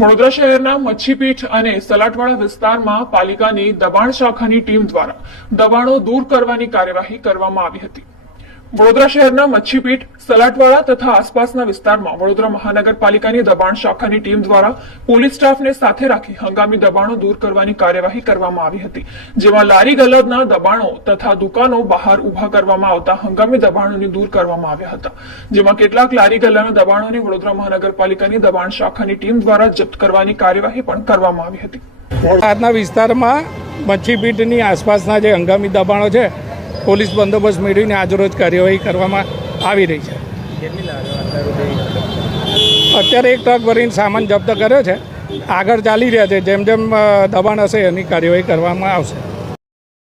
વડોદરા શહેરના મચ્છીપીઠ અને સલાટવાડા વિસ્તારમાં પાલિકાની દબાણ શાખાની ટીમ દ્વારા દબાણો દૂર કરવાની કાર્યવાહી કરવામાં આવી હતી. વડોદરા શહેરના મચ્છીપીઠ, સલાટવાડા તથા આસપાસના વિસ્તારમાં વડોદરા મહાનગરપાલિકાની દબાણ શાખાની ટીમ દ્વારા પોલીસ સ્ટાફને સાથે રાખી હંગામી દબાણો દૂર કરવાની કાર્યવાહી કરવામાં આવી હતી, જેમાં લારી ગલબના દબાણો તથા દુકાનો બહાર ઊભા કરવામાં આવતા હંગામી દબાણોને દૂર કરવામાં આવ્યા હતા, જેમાં કેટલાક લારી ગલ્લાના દબાણોને વડોદરા મહાનગરપાલિકાની દબાણ શાખાની ટીમ દ્વારા જપ્ત કરવાની કાર્યવાહી પણ કરવામાં આવી હતી. આજના વિસ્તારમાં મચ્છીપીઠની આસપાસના જે હંગામી દબાણો છે પોલીસ બંદોબસ્ત મેળવીને આજરોજ કાર્યવાહી કરવામાં આવી રહી છે. અત્યારે એક ટ્રક ભરીને સામાન જપ્ત કર્યો છે. આગળ ચાલી રહ્યા છે. જેમ જેમ દબાણ હશે એની કાર્યવાહી કરવામાં આવશે.